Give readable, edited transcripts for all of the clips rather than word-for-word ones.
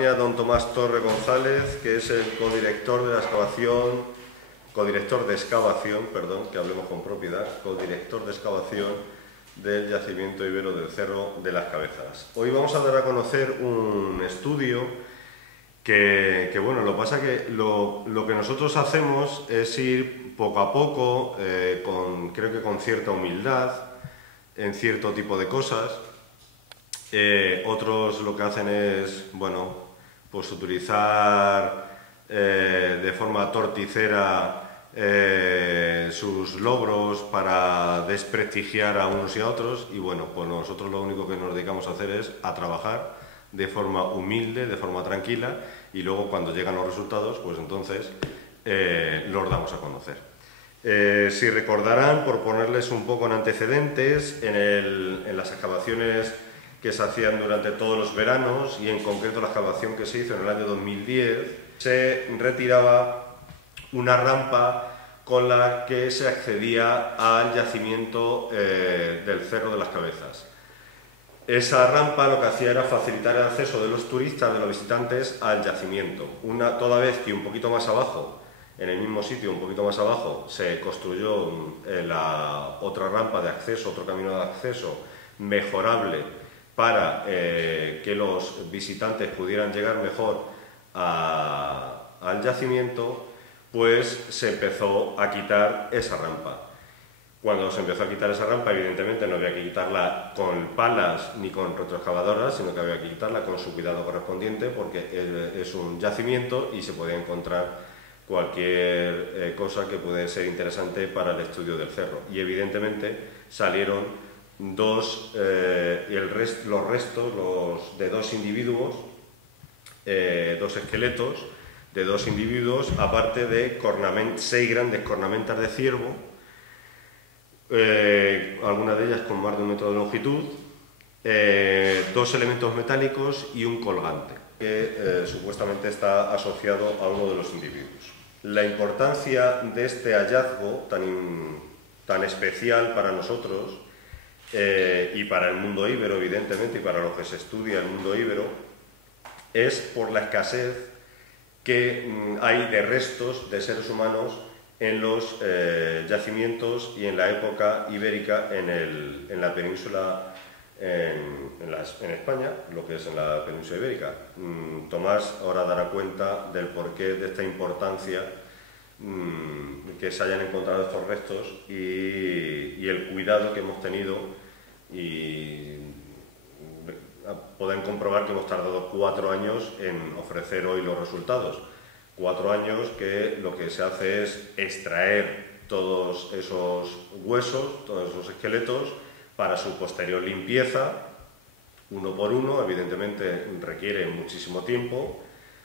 Don Tomás Torre González, que es el codirector de excavación, que hablemos con propiedad, codirector de excavación del yacimiento ibero del Cerro de las Cabezas. Hoy vamos a dar a conocer un estudio que bueno, lo que pasa que lo que nosotros hacemos es ir poco a poco, creo que con cierta humildad, en cierto tipo de cosas. Otros lo que hacen es, bueno, pues utilizar de forma torticera sus logros para desprestigiar a unos y a otros, y bueno, pues nosotros lo único que nos dedicamos a hacer es a trabajar de forma humilde, de forma tranquila, y luego cuando llegan los resultados, pues entonces los damos a conocer. Si recordarán, por ponerles un poco en antecedentes, en las excavaciones que se hacían durante todos los veranos, y en concreto la excavación que se hizo en el año 2010, se retiraba una rampa con la que se accedía al yacimiento del Cerro de las Cabezas. Esa rampa lo que hacía era facilitar el acceso de los turistas, de los visitantes, al yacimiento. Toda vez que un poquito más abajo, en el mismo sitio, un poquito más abajo, se construyó la otra rampa de acceso, otro camino de acceso mejorable, para que los visitantes pudieran llegar mejor al yacimiento, pues se empezó a quitar esa rampa. Cuando se empezó a quitar esa rampa, evidentemente no había que quitarla con palas ni con retroexcavadoras, sino que había que quitarla con su cuidado correspondiente, porque es un yacimiento y se podía encontrar cualquier cosa que puede ser interesante para el estudio del cerro. Y evidentemente salieron los restos de dos individuos, dos esqueletos de dos individuos, aparte de 6 grandes cornamentas de ciervo, algunas de ellas con más de 1 metro de longitud, 2 elementos metálicos y un colgante, que supuestamente está asociado a uno de los individuos. La importancia de este hallazgo tan especial para nosotros, y para el mundo íbero, evidentemente, y para lo que se estudia el mundo íbero, es por la escasez que hay de restos de seres humanos en los yacimientos y en la época ibérica en la península, en España, lo que es en la península ibérica. Tomás ahora dará cuenta del porqué de esta importancia que se hayan encontrado estos restos y el cuidado que hemos tenido, y pueden comprobar que hemos tardado 4 años en ofrecer hoy los resultados. 4 años que lo que se hace es extraer todos esos huesos, todos esos esqueletos, para su posterior limpieza, uno por uno. Evidentemente requiere muchísimo tiempo,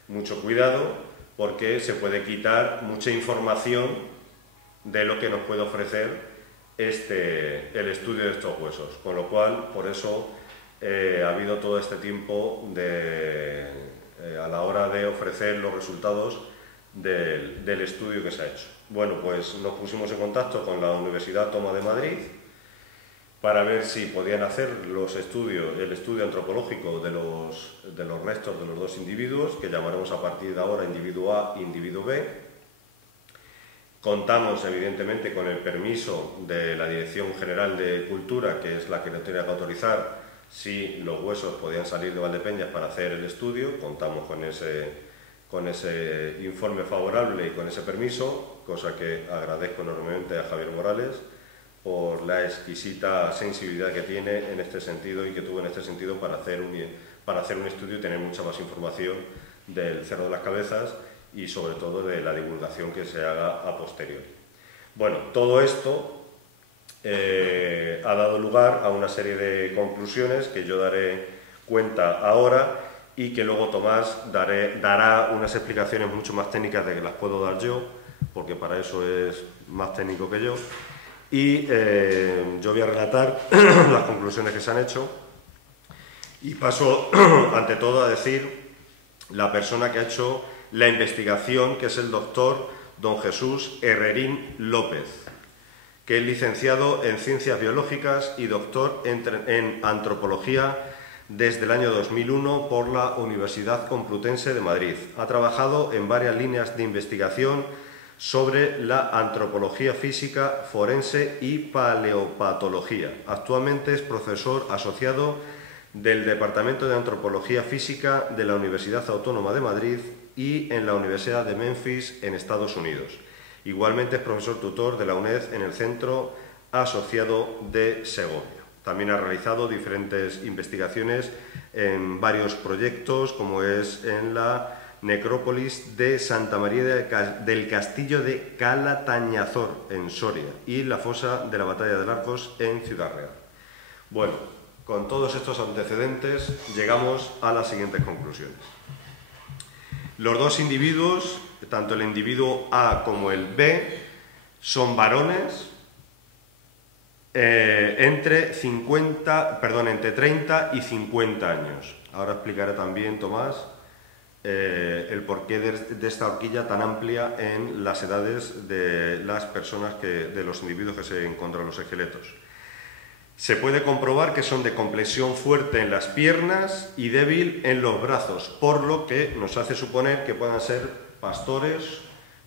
mucho cuidado, porque se puede quitar mucha información de lo que nos puede ofrecer el estudio de estos huesos, con lo cual, por eso ha habido todo este tiempo a la hora de ofrecer los resultados del estudio que se ha hecho. Bueno, pues nos pusimos en contacto con la Universidad Toma de Madrid para ver si podían hacer el estudio antropológico de los restos de los 2 individuos, que llamaremos a partir de ahora individuo A e individuo B. Contamos, evidentemente, con el permiso de la Dirección General de Cultura, que es la que nos tenía que autorizar si los huesos podían salir de Valdepeñas para hacer el estudio. Contamos con ese informe favorable y con ese permiso, cosa que agradezco enormemente a Javier Morales por la exquisita sensibilidad que tiene en este sentido y que tuvo en este sentido para hacer un estudio y tener mucha más información del Cerro de las Cabezas, y sobre todo de la divulgación que se haga a posteriori. Bueno, todo esto ha dado lugar a una serie de conclusiones que yo daré cuenta ahora, y que luego Tomás dará unas explicaciones mucho más técnicas de que las puedo dar yo, porque para eso es más técnico que yo, y yo voy a relatar las conclusiones que se han hecho, y paso ante todo a decir la persona que ha hecho la investigación, que es el doctor don Jesús Herrerín López, que es licenciado en Ciencias Biológicas y doctor en Antropología desde el año 2001 por la Universidad Complutense de Madrid. Ha trabajado en varias líneas de investigación sobre la antropología física, forense y paleopatología. Actualmente es profesor asociado del Departamento de Antropología Física de la Universidad Autónoma de Madrid y en la Universidad de Memphis, en Estados Unidos. Igualmente es profesor tutor de la UNED en el Centro Asociado de Segovia. También ha realizado diferentes investigaciones en varios proyectos, como es en la necrópolis de Santa María del Castillo de Calatañazor, en Soria, y la fosa de la Batalla de Arcos, en Ciudad Real. Bueno, con todos estos antecedentes llegamos a las siguientes conclusiones. Los dos individuos, tanto el individuo A como el B, son varones entre 30 y 50 años. Ahora explicaré también, Tomás, el porqué de esta horquilla tan amplia en las edades de las personas, de los individuos que se encuentran los esqueletos. Se puede comprobar que son de complexión fuerte en las piernas y débil en los brazos, por lo que nos hace suponer que puedan ser pastores,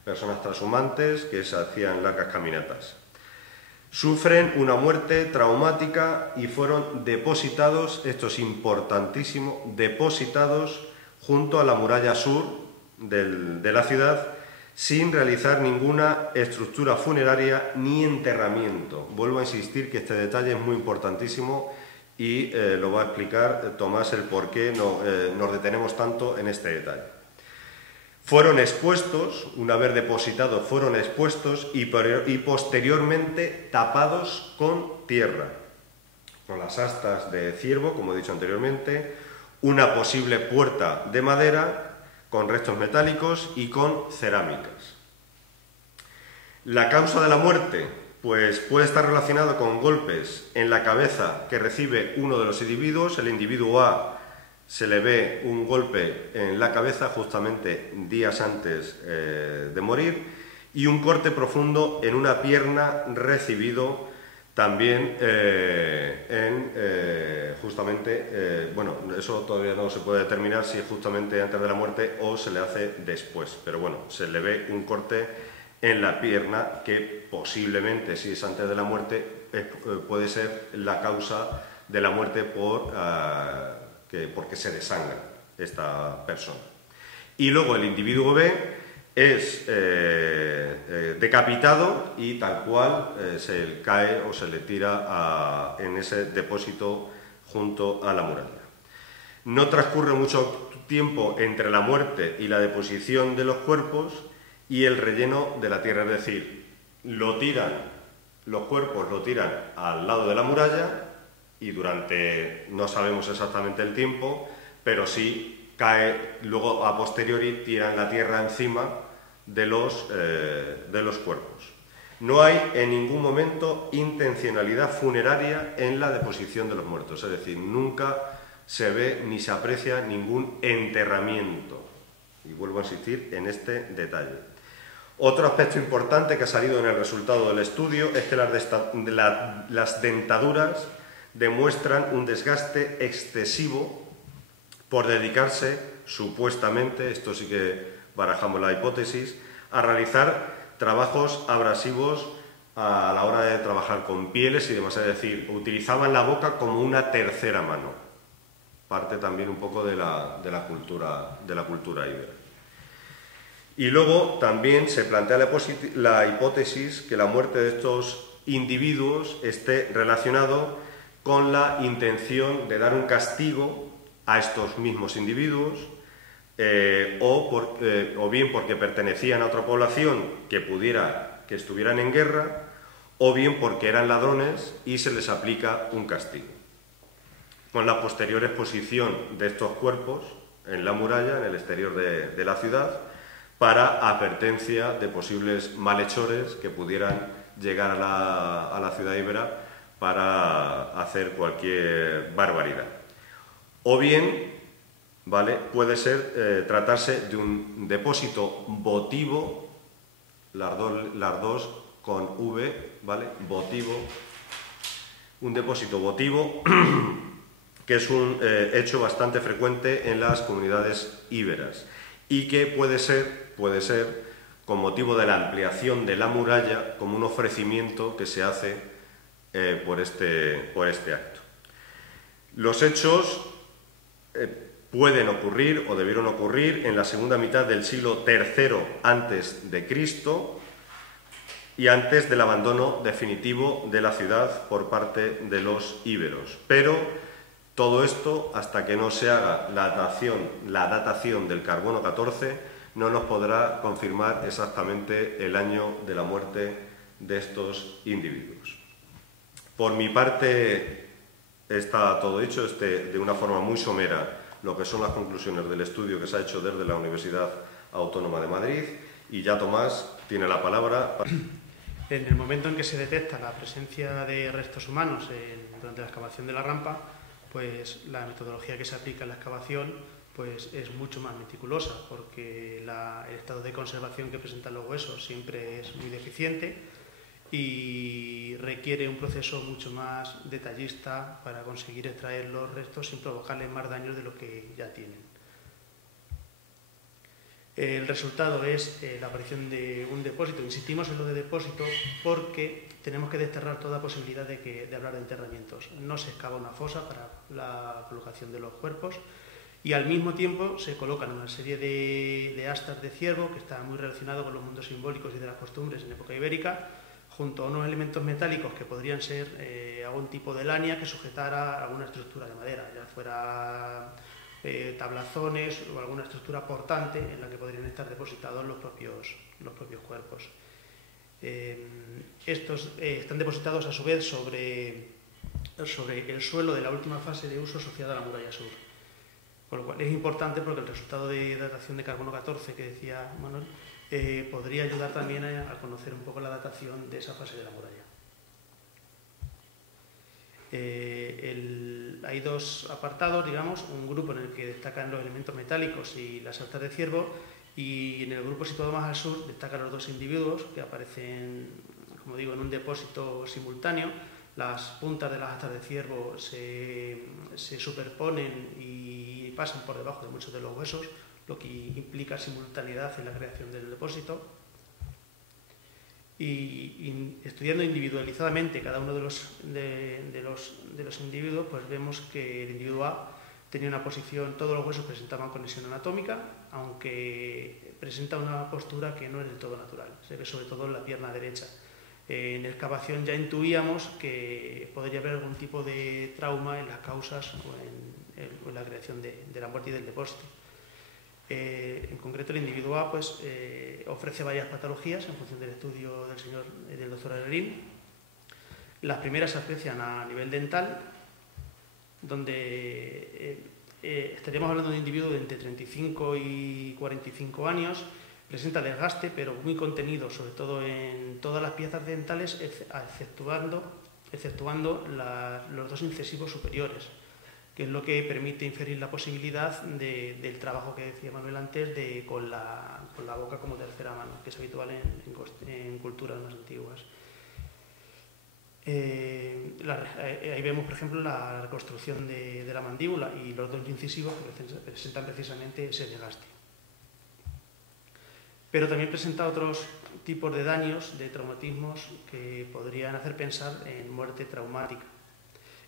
personas transhumantes que se hacían largas caminatas. Sufren una muerte traumática y fueron depositados, esto es importantísimo, depositados junto a la muralla sur de la ciudad, sin realizar ninguna estructura funeraria ni enterramiento. Vuelvo a insistir que este detalle es muy importantísimo y lo va a explicar Tomás el por qué nos detenemos tanto en este detalle. Fueron expuestos, una vez depositados, fueron expuestos y posteriormente tapados con tierra, con las astas de ciervo, como he dicho anteriormente, una posible puerta de madera con restos metálicos y con cerámicas. La causa de la muerte, pues puede estar relacionada con golpes en la cabeza que recibe uno de los individuos. El individuo A se le ve un golpe en la cabeza justamente días antes de morir, y un corte profundo en una pierna recibido también bueno, eso todavía no se puede determinar si es justamente antes de la muerte o se le hace después, pero bueno, se le ve un corte en la pierna que posiblemente, si es antes de la muerte, puede ser la causa de la muerte porque se desangra esta persona. Y luego el individuo B es decapitado y tal cual se cae o se le tira en ese depósito junto a la muralla. No transcurre mucho tiempo entre la muerte y la deposición de los cuerpos y el relleno de la tierra, es decir, los cuerpos lo tiran al lado de la muralla y no sabemos exactamente el tiempo, pero sí cae, luego a posteriori tiran la tierra encima de los cuerpos. No hay en ningún momento intencionalidad funeraria en la deposición de los muertos, es decir, nunca se ve ni se aprecia ningún enterramiento. Y vuelvo a insistir en este detalle. Otro aspecto importante que ha salido en el resultado del estudio es que las dentaduras demuestran un desgaste excesivo por dedicarse, supuestamente, esto sí que barajamos la hipótesis, a realizar trabajos abrasivos a la hora de trabajar con pieles y demás, es decir, utilizaban la boca como una tercera mano. Parte también un poco de la cultura íbera. Y luego también se plantea la hipótesis que la muerte de estos individuos esté relacionado con la intención de dar un castigo a estos mismos individuos, o bien porque pertenecían a otra población que estuvieran en guerra, o bien porque eran ladrones y se les aplica un castigo. Con la posterior exposición de estos cuerpos en la muralla, en el exterior de la ciudad, para advertencia de posibles malhechores que pudieran llegar a la ciudad íbera para hacer cualquier barbaridad. O bien, ¿vale?, puede tratarse de un depósito votivo, las dos con V, ¿vale?, votivo, un depósito votivo que es un hecho bastante frecuente en las comunidades íberas y que puede ser, con motivo de la ampliación de la muralla, como un ofrecimiento que se hace por este acto. Los hechos pueden ocurrir o debieron ocurrir en la segunda mitad del siglo III antes de Cristo y antes del abandono definitivo de la ciudad por parte de los íberos. Pero todo esto, hasta que no se haga la datación del carbono 14, no nos podrá confirmar exactamente el año de la muerte de estos individuos. Por mi parte, está todo dicho, de una forma muy somera, lo que son las conclusiones del estudio que se ha hecho desde la Universidad Autónoma de Madrid, y ya Tomás tiene la palabra. En el momento en que se detecta la presencia de restos humanos durante la excavación de la rampa, pues la metodología que se aplica en la excavación pues es mucho más meticulosa, porque el estado de conservación que presentan los huesos siempre es muy deficiente y requiere un proceso mucho más detallista para conseguir extraer los restos sin provocarles más daños de lo que ya tienen. El resultado es la aparición de un depósito. Insistimos en lo de depósito porque tenemos que desterrar toda posibilidad de hablar de enterramientos. No se excava una fosa para la colocación de los cuerpos y al mismo tiempo se colocan una serie de astas de ciervo, que está muy relacionado con los mundos simbólicos y de las costumbres en época ibérica, junto a unos elementos metálicos que podrían ser algún tipo de lania que sujetara alguna estructura de madera, ya fuera tablazones o alguna estructura portante en la que podrían estar depositados los propios cuerpos. Estos están depositados a su vez sobre el suelo de la última fase de uso asociada a la muralla sur. Con lo cual es importante porque el resultado de datación de carbono 14 que decía Manuel podría ayudar también a conocer un poco la datación de esa fase de la muralla. Hay dos apartados, digamos, un grupo en el que destacan los elementos metálicos y las astas de ciervo, y en el grupo situado más al sur destacan los dos individuos que aparecen, como digo, en un depósito simultáneo. Las puntas de las astas de ciervo se superponen y pasan por debajo de muchos de los huesos, lo que implica simultaneidad en la creación del depósito. Y estudiando individualizadamente cada uno de los individuos, pues vemos que el individuo A tenía una posición, todos los huesos presentaban conexión anatómica, aunque presenta una postura que no es del todo natural, se ve sobre todo en la pierna derecha. En excavación ya intuíamos que podría haber algún tipo de trauma en las causas o en la creación de la muerte y del depósito. En concreto, el individuo A pues, ofrece varias patologías en función del estudio del doctor Herrerín. Las primeras se aprecian a nivel dental, donde estaríamos hablando de un individuo de entre 35 y 45 años, presenta desgaste, pero muy contenido, sobre todo en todas las piezas dentales, exceptuando los dos incisivos superiores, que es lo que permite inferir la posibilidad del trabajo que decía Manuel antes con la boca como tercera mano, que es habitual en culturas más antiguas. Ahí vemos, por ejemplo, la reconstrucción de la mandíbula y los dos incisivos que presentan precisamente ese desgaste. Pero también presenta otros tipos de daños, de traumatismos, que podrían hacer pensar en muerte traumática.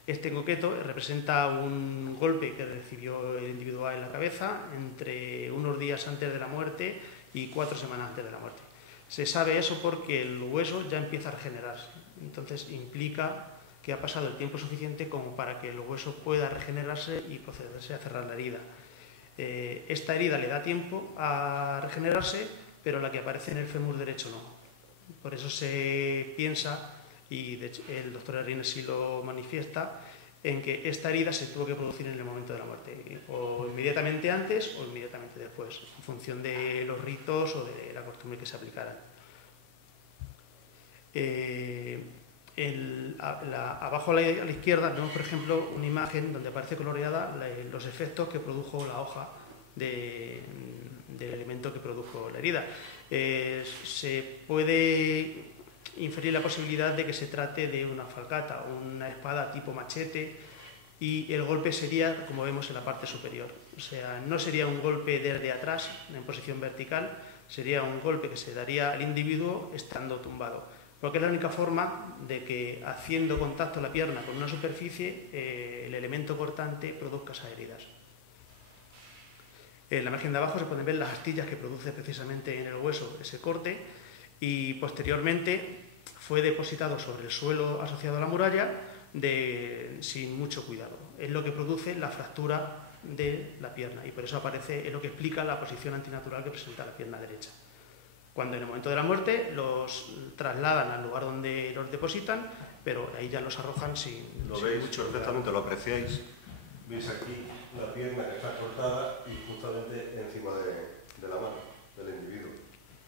Este en concreto representa un golpe que recibió el individuo A en la cabeza entre unos días antes de la muerte y 4 semanas antes de la muerte. Se sabe eso porque el hueso ya empieza a regenerarse, entonces implica que ha pasado el tiempo suficiente como para que el hueso pueda regenerarse y procederse a cerrar la herida. Esta herida le da tiempo a regenerarse, pero la que aparece en el fémur derecho no. Por eso se piensa, y de hecho el doctor Herrerín sí lo manifiesta, en que esta herida se tuvo que producir en el momento de la muerte, o inmediatamente antes o inmediatamente después, en función de los ritos o de la costumbre que se aplicaran. Abajo a la izquierda vemos, por ejemplo, una imagen donde aparece coloreada los efectos que produjo la hoja del elemento que produjo la herida. Se puede inferir la posibilidad de que se trate de una falcata, una espada tipo machete, y el golpe sería, como vemos, en la parte superior. O sea, no sería un golpe desde atrás, en posición vertical, sería un golpe que se daría al individuo estando tumbado, porque es la única forma de que, haciendo contacto la pierna con una superficie, el elemento cortante produzca esas heridas. En la margen de abajo se pueden ver las astillas que produce precisamente en el hueso ese corte, y posteriormente fue depositado sobre el suelo asociado a la muralla sin mucho cuidado. Es lo que produce la fractura de la pierna, y por eso aparece, es lo que explica la posición antinatural que presenta la pierna derecha. Cuando en el momento de la muerte los trasladan al lugar donde los depositan, pero ahí ya los arrojan sin veis mucho perfectamente, lo apreciáis. Veis aquí la pierna que está cortada y justamente encima de la mano del individuo,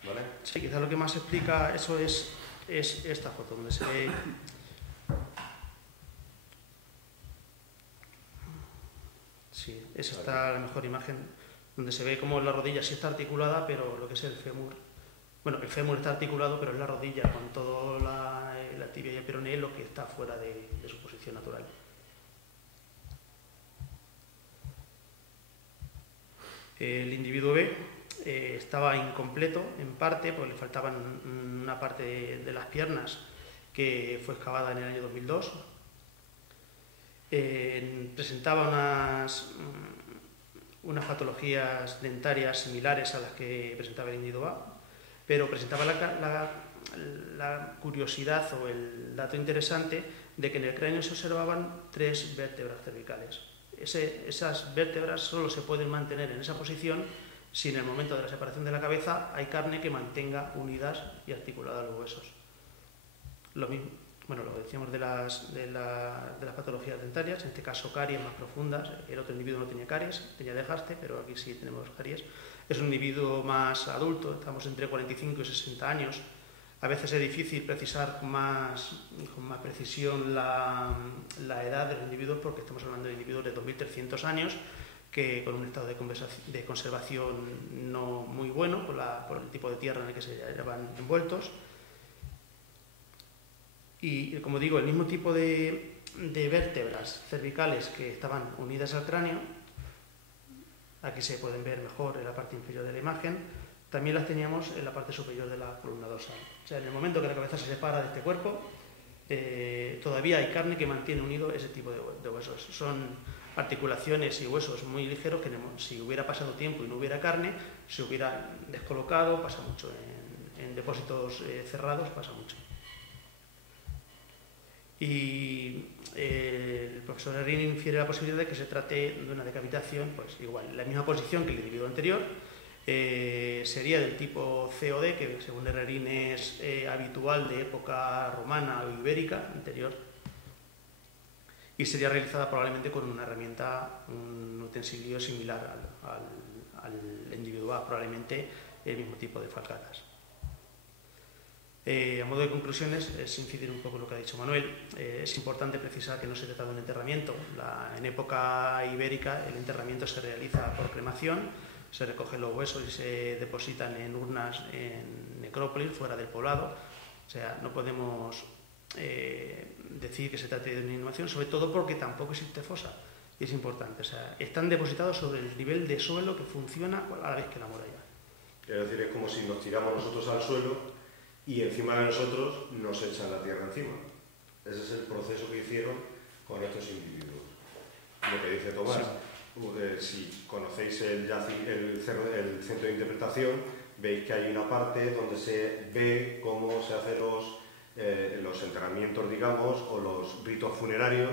¿vale? Sí, quizás lo que más explica eso es esta foto, donde se ve... Sí, esa está la mejor imagen, donde se ve cómo la rodilla sí está articulada, pero lo que es el fémur... Bueno, el fémur está articulado, pero es la rodilla con toda la tibia y el peroné lo que está fuera de su posición natural. El individuo B estaba incompleto en parte, porque le faltaban una parte de las piernas que fue excavada en el año 2002. Presentaba unas patologías dentarias similares a las que presentaba el individuo A, pero presentaba la curiosidad o el dato interesante de que en el cráneo se observaban 3 vértebras cervicales. Esas vértebras solo se pueden mantener en esa posición si en el momento de la separación de la cabeza hay carne que mantenga unidas y articuladas los huesos. Lo mismo, bueno, lo decíamos de las patologías dentarias, en este caso caries más profundas. El otro individuo no tenía caries, tenía desgaste, pero aquí sí tenemos caries. Es un individuo más adulto, estamos entre 45 y 60 años. A veces es difícil precisar con más precisión la edad de los individuos, porque estamos hablando de individuos de 2.300 años que con un estado de conservación no muy bueno por el tipo de tierra en el que se hallaban envueltos. Y, como digo, el mismo tipo de vértebras cervicales que estaban unidas al cráneo, aquí se pueden ver mejor en la parte inferior de la imagen, también las teníamos en la parte superior de la columna dorsal. O sea, en el momento que la cabeza se separa de este cuerpo, todavía hay carne que mantiene unido ese tipo de huesos. Son articulaciones y huesos muy ligeros que, si hubiera pasado tiempo y no hubiera carne, se hubieran descolocado. Pasa mucho en depósitos cerrados, pasa mucho. Y el profesor Herrín infiere la posibilidad de que se trate de una decapitación, pues igual, en la misma posición que el individuo anterior. Sería del tipo COD, que según Herrín es habitual de época romana o ibérica anterior, y sería realizada probablemente con una herramienta, un utensilio similar al individuo A, probablemente el mismo tipo de falcatas. A modo de conclusiones, es incidir un poco en lo que ha dicho Manuel. Es importante precisar que no se trata de un enterramiento. En época ibérica el enterramiento se realiza por cremación, se recogen los huesos y se depositan en urnas en necrópolis fuera del poblado. O sea, no podemos decir que se trate de una inhumación, sobre todo porque tampoco existe fosa. Y es importante, o sea, están depositados sobre el nivel de suelo que funciona a la vez que la muralla. Es decir, es como si nos tiramos nosotros al suelo y encima de nosotros nos echan la tierra encima. Ese es el proceso que hicieron con estos individuos. Lo que dice Tomás, sí. Si conocéis el centro de interpretación, veis que hay una parte donde se ve cómo se hacen los enterramientos, digamos, o los ritos funerarios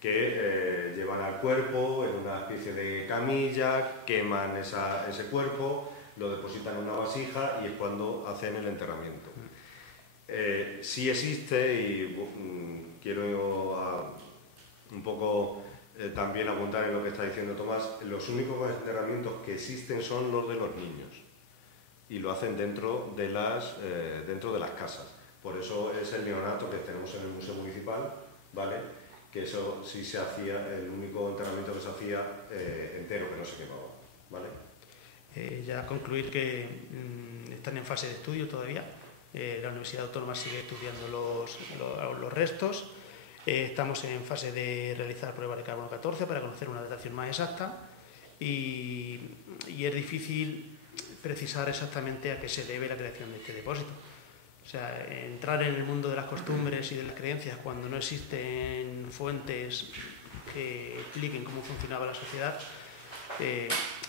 que llevan al cuerpo en una especie de camilla, queman ese cuerpo, lo depositan en una vasija y es cuando hacen el enterramiento. Sí existe, y quiero un poco también apuntar en lo que está diciendo Tomás, los únicos enterramientos que existen son los de los niños y lo hacen dentro de las casas. Por eso es el neonato que tenemos en el Museo Municipal, ¿vale? Que eso sí se hacía, el único enterramiento que se hacía entero, que no se quemaba, ¿vale? Ya concluir que están en fase de estudio todavía. La Universidad Autónoma sigue estudiando los restos Estamos en fase de realizar pruebas de carbono 14 para conocer una datación más exacta y es difícil precisar exactamente a qué se debe la creación de este depósito. O sea, entrar en el mundo de las costumbres y de las creencias cuando no existen fuentes que expliquen cómo funcionaba la sociedad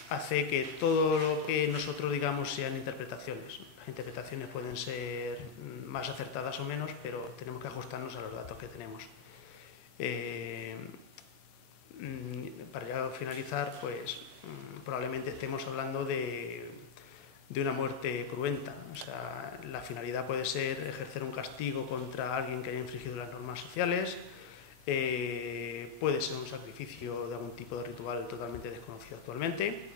hace que todo lo que nosotros digamos sean interpretaciones. Las interpretaciones pueden ser más acertadas o menos, pero tenemos que ajustarnos a los datos que tenemos. Para ya finalizar, pues probablemente estemos hablando de una muerte cruenta. O sea, la finalidad puede ser ejercer un castigo contra alguien que haya infringido las normas sociales, puede ser un sacrificio de algún tipo de ritual totalmente desconocido actualmente,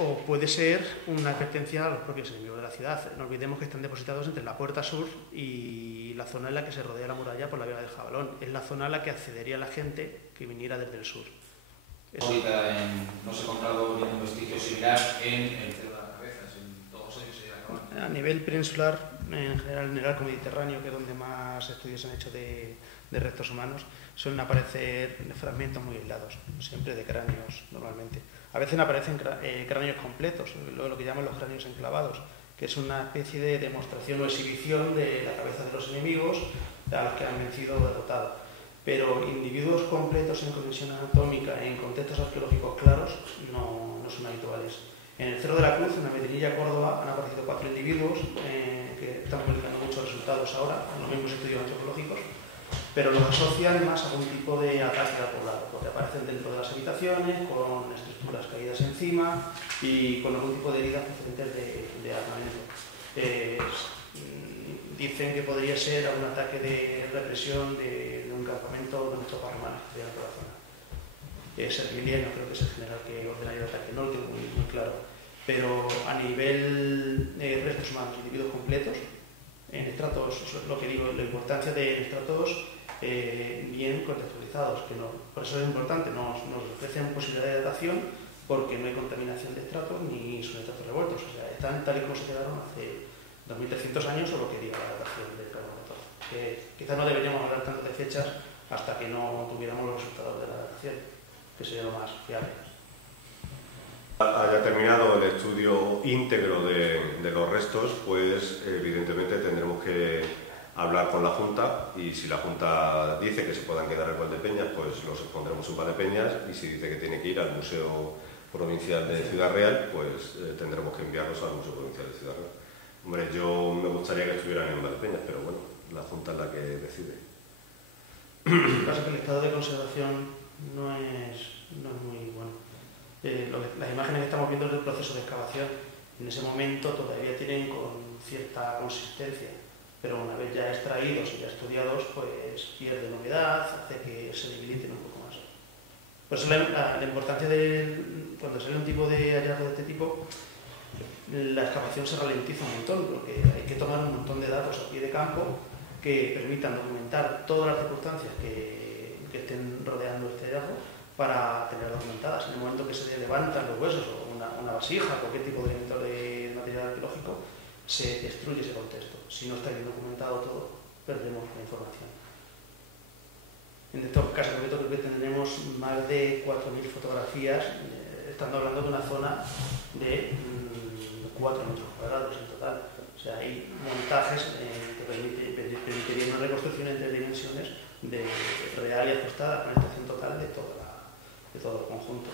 o puede ser una advertencia a los propios enemigos de la ciudad. No olvidemos que están depositados entre la puerta sur y la zona en la que se rodea la muralla por la Vega del Jabalón. Es la zona a la que accedería la gente que viniera desde el sur. Ahorita no se ha encontrado ningún vestigio similar en el Cerro de las Cabezas, en todos ellos se acaban. A nivel peninsular, en general en el arco mediterráneo, que es donde más estudios se han hecho de restos humanos, suelen aparecer fragmentos muy aislados, siempre de cráneos normalmente. A veces aparecen cráneos completos, lo que llaman los cráneos enclavados, que es una especie de demostración o exhibición de la cabeza de los enemigos a los que han vencido o derrotado. Pero individuos completos en conexión anatómica, en contextos arqueológicos claros, no son habituales. En el Cerro de la Cruz, en la Medinilla, Córdoba, han aparecido 4 individuos que están publicando muchos resultados ahora, en los mismos estudios antropológicos, pero los asocian más a algún tipo de ataque al poblado, porque aparecen dentro de las habitaciones, con estructuras caídas encima y con algún tipo de heridas procedentes de armamento. Dicen que podría ser algún ataque de represión de un campamento de nuestros romanos que estarían por la zona. Serviliano creo que es el general que ordenaría el ataque, no lo tengo muy claro. Pero a nivel restos humanos, individuos completos, en estratos, lo que digo, la importancia de estratos bien contextualizados, que no, por eso es importante, nos ofrecen posibilidad de datación porque no hay contaminación de estratos ni son estratos revueltos, o sea, están tal y como se quedaron hace 2300 años o lo que diga la datación del carbono 14. Quizás no deberíamos hablar tanto de fechas hasta que no tuviéramos los resultados de la datación, que sería lo más fiable. Haya terminado el estudio íntegro de los restos, pues evidentemente tendremos que hablar con la Junta, y si la Junta dice que se puedan quedar en Valdepeñas, pues los expondremos en Valdepeñas, y si dice que tiene que ir al Museo Provincial de Ciudad Real, pues tendremos que enviarlos al Museo Provincial de Ciudad Real. Hombre, yo me gustaría que estuvieran en Valdepeñas, pero bueno, la Junta es la que decide. Lo que pasa es que el estado de conservación no es muy bueno. Las imágenes que estamos viendo del proceso de excavación, en ese momento todavía tienen con cierta consistencia, pero una vez ya extraídos y ya estudiados, pues pierde novedad, hace que se debiliten un poco más. Por eso la importancia de, cuando sale un tipo de hallazgo de este tipo, la excavación se ralentiza un montón, porque hay que tomar un montón de datos a pie de campo que permitan documentar todas las circunstancias que estén rodeando este hallazgo para tener documentadas. En el momento que se levantan los huesos o una vasija, cualquier tipo de elemento de material arqueológico, se destruye ese contexto. Si no está bien documentado todo, perdemos la información. En estos casos concretos creo que tendremos más de 4.000 fotografías, estando hablando de una zona de 4 metros cuadrados en total. O sea, hay montajes que permitirían una reconstrucción en 3 dimensiones real y ajustada con estación total de todo el conjunto.